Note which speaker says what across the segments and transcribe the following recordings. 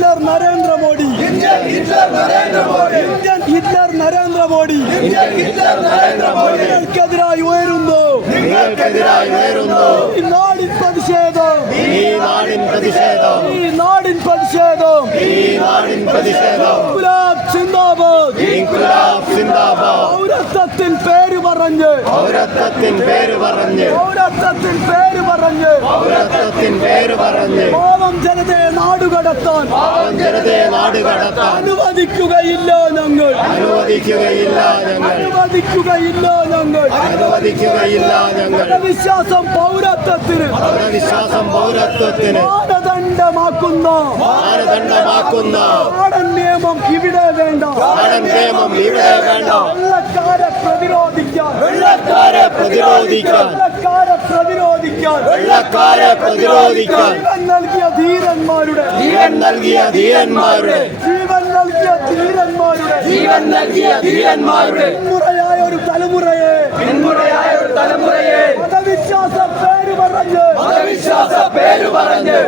Speaker 1: Hitler Narendra Modi
Speaker 2: Indian Hitler
Speaker 1: Indian Hitler Narendra Modi
Speaker 2: Indian Hitler
Speaker 1: നിങ്ങൾക്കെതിരായി ഉയരുന്നു.
Speaker 2: നിങ്ങൾക്കെതിരായി ഉയരുന്നു.
Speaker 1: ഈ നാടിൻ പ്രതിഷേധം.
Speaker 2: ഈ നാടിൻ പ്രതിഷേധം.
Speaker 1: ഈ നാടിൻ പ്രതിഷേധം.
Speaker 2: ഈ നാടിൻ പ്രതിഷേധം.
Speaker 1: ഗുലാബ് സിന്ദാബാദ്.
Speaker 2: ഇൻകുലാബ് സിന്ദാബാദ്.
Speaker 1: പൗരത്വത്തിൻ പേര് പറഞ്ഞ്.
Speaker 2: പൗരത്വത്തിൻ പേര് പറഞ്ഞ്.
Speaker 1: പൗരത്വത്തിൻ പേര് പറഞ്ഞ്.
Speaker 2: പൗരത്വത്തിൻ പേര് പറഞ്ഞ്.
Speaker 1: പാവം ജനതയെ നാടുകടത്താൻ
Speaker 2: പാവം ജനതയെ നാടുകടത്താൻ
Speaker 1: അനുവദിക്കുകയില്ല ഞങ്ങൾ.
Speaker 2: അനുവദിക്കുകയില്ല ഞങ്ങൾ.
Speaker 1: അനുവദിക്കുകയില്ല ഞങ്ങൾ.
Speaker 2: അനുവദിക്കുകയില്ല ഞങ്ങൾ.
Speaker 1: വിശ്വാസം പൗരത്വത്തിന്
Speaker 2: വിശ്വാസം പൗരത്വത്തിന്
Speaker 1: മാനദണ്ഡമാക്കുന്ന
Speaker 2: മാനദണ്ഡമാക്കുന്ന
Speaker 1: നാടൻ നിയമം ഇവിടെ വേണ്ട.
Speaker 2: നാടൻ നിയമം ഇവിടെ വേണ്ട.
Speaker 1: വെള്ളക്കാരെ പ്രതിരോധിക്കാൻ.
Speaker 2: വെള്ളക്കാരെ പ്രതിരോധിക്കാൻ.
Speaker 1: പ്രതിരോധിക്കാൻ
Speaker 2: വെള്ളക്കാരെ പ്രതിരോധിക്കാൻ.
Speaker 1: ജീവൻ നൽകിയ ധീരന്മാരുടെ
Speaker 2: ജീവൻ നൽകിയ ധീരന്മാരുടെ.
Speaker 1: ജീവൻ നൽകിയ ധീരന്മാരുടെ
Speaker 2: ജീവൻ നൽകിയ ധീരന്മാരുടെ.
Speaker 1: മുറയായ ഒരു തലമുറയെ
Speaker 2: പിന്മുറയായ ഒരു തലമുറയെ.
Speaker 1: മതവിശ്വാസ പേര് പറഞ്ഞ്
Speaker 2: മതവിശ്വാസ പേര് പറഞ്ഞ്.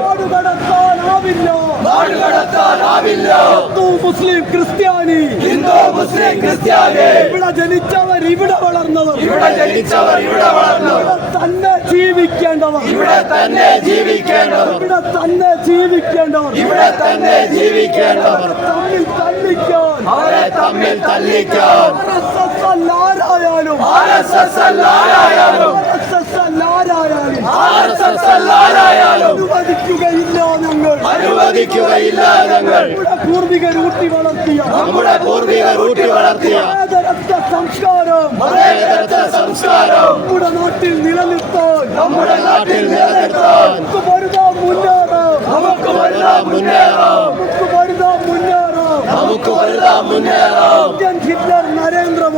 Speaker 2: നാട് കടത്താനാവില്ല
Speaker 1: ഹിന്ദു മുസ്ലിം ക്രിസ്ത്യാനി.
Speaker 2: ഹിന്ദു മുസ്ലിം ക്രിസ്ത്യാനി.
Speaker 1: ഇവിടെ ജനിച്ചവർ ഇവിടെ വളർന്നവർ.
Speaker 2: ഇവിടെ ജനിച്ചവർ ഇവിടെ
Speaker 1: വളർന്നവർ. തന്നെ ജീവിക്കേണ്ടവർ.
Speaker 2: ഇവിടെ തന്നെ ജീവിക്കേണ്ടവർ.
Speaker 1: ഇവിടെ തന്നെ ജീവിക്കേണ്ടവർ.
Speaker 2: ഇവിടെ തന്നെ ജീവിക്കേണ്ടവർ.
Speaker 1: തമ്മിൽ തല്ലിക്കാൻ.
Speaker 2: അവരെ തമ്മിൽ തല്ലിക്കാൻ.
Speaker 1: RSS ആരായാലും
Speaker 2: ആർ എസ് എസ് ആരായാലും
Speaker 1: RSS ആരായാലും
Speaker 2: ആർ എസ് എസ് ആരായാലും
Speaker 1: അനുവദിക്കുകയില്ല ഞങ്ങൾ.
Speaker 2: അനുവദിക്കുകയില്ല ഞങ്ങൾ.
Speaker 1: പൂർവികർ ഊട്ടി വളർത്തിയ.
Speaker 2: നമ്മുടെ പൂർവികർ ഊട്ടി വളർത്തിയ.
Speaker 1: സംസ്കാരം.
Speaker 2: സംസ്കാരം.
Speaker 1: നമ്മുടെ നാട്ടിൽ നിലനിർത്താൻ.
Speaker 2: നമ്മുടെ നാട്ടിൽ നിലനിർത്താൻ.
Speaker 1: നമുക്ക് മുന്നേറാം.
Speaker 2: നമുക്ക് മുന്നേറാം.
Speaker 1: നമുക്ക് മുന്നേറാം.
Speaker 2: നമുക്ക് വലുതാം മുന്നേറാം.